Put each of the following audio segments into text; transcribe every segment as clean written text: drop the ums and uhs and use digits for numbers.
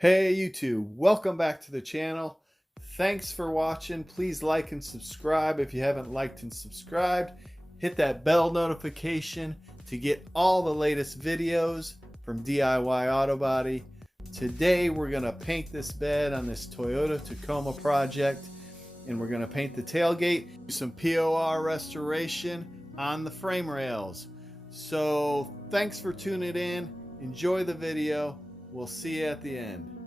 Hey YouTube, welcome back to the channel. Thanks for watching. Please like and subscribe if you haven't liked and subscribed. Hit that bell notification to get all the latest videos from DIY Autobody. Today we're going to paint this bed on this Toyota Tacoma project, and we're going to paint the tailgate, do some POR restoration on the frame rails. So thanks for tuning in. Enjoy the video. We'll see you at the end.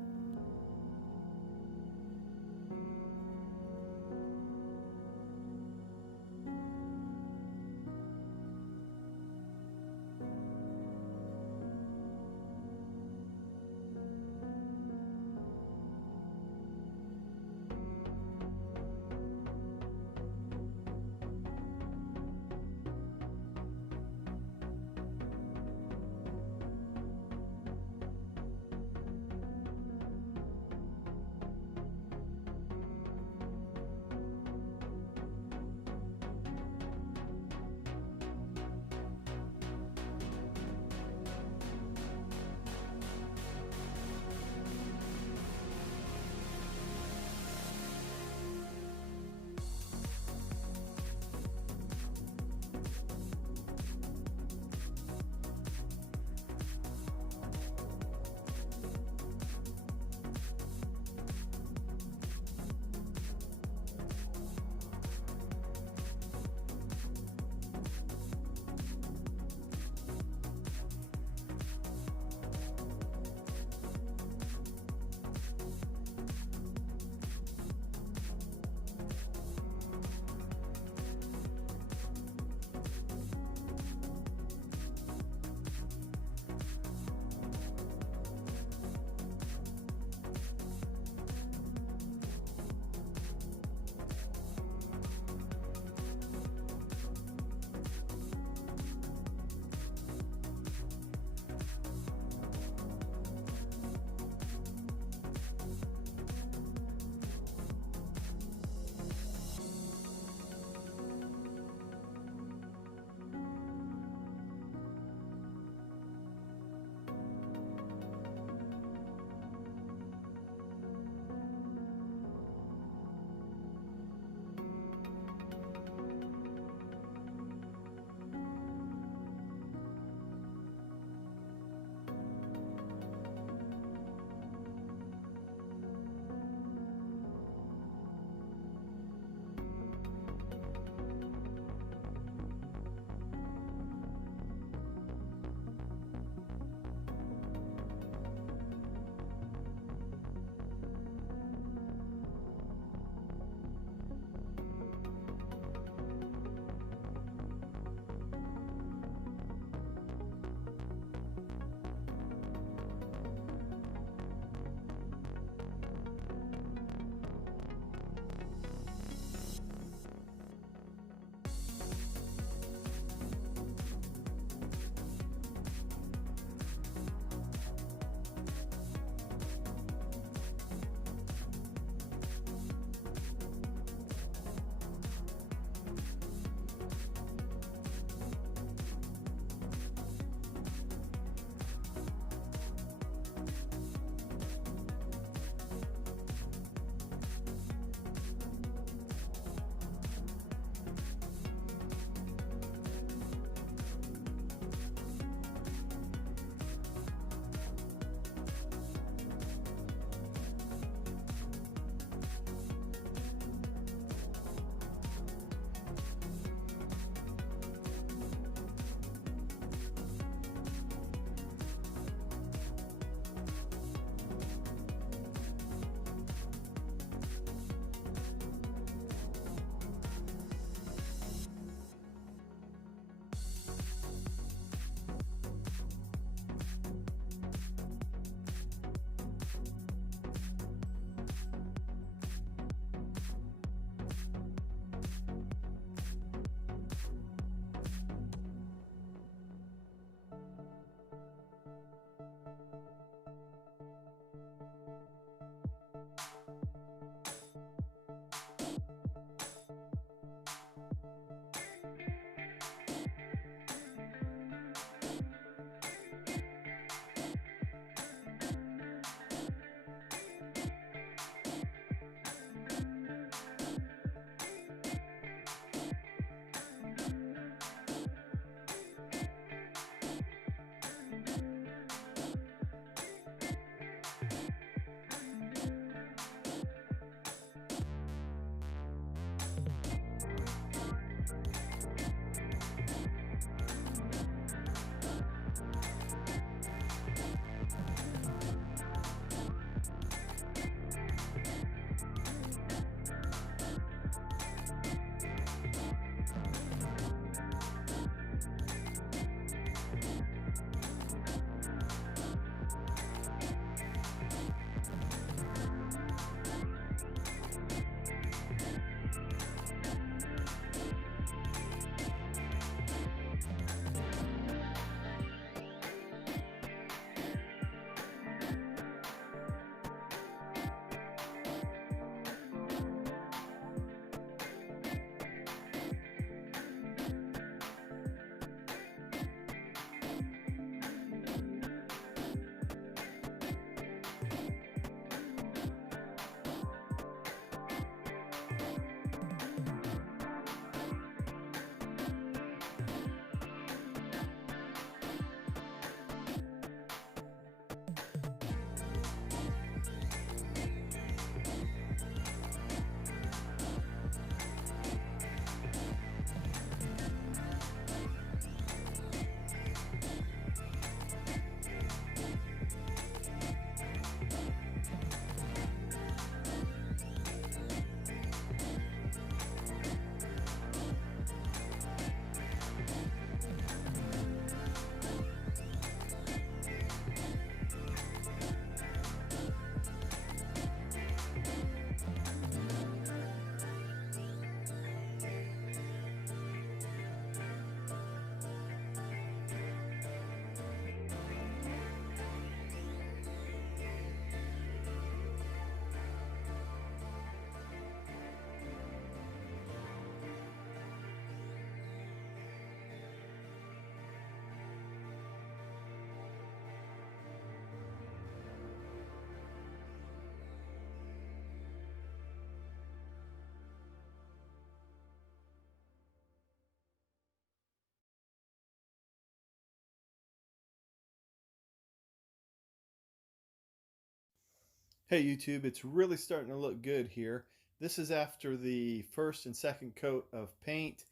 Hey YouTube, it's really starting to look good here. This is after the first and second coat of paint.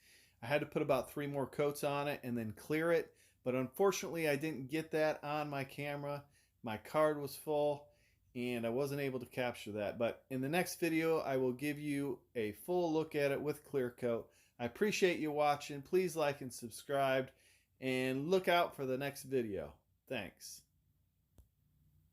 I had to put about 3 more coats on it and then clear it, but unfortunately I didn't get that on my camera. My card was full and I wasn't able to capture that. But in the next video I will give you a full look at it with clear coat. I appreciate you watching. Please like and subscribe and look out for the next video. Thanks.